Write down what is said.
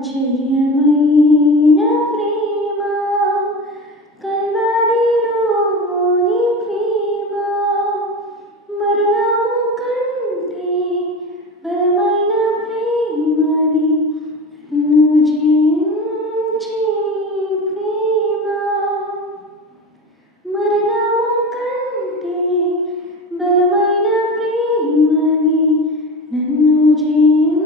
ఆశ్చర్యమైన ప్రేమ కల్వరిలోని ప్రేమ మరణము కంటే బలమైన ప్రేమది నన్ను జయించి ప్రేమ మరణము కంటే బలమైన ప్రేమది నన్ను జయించి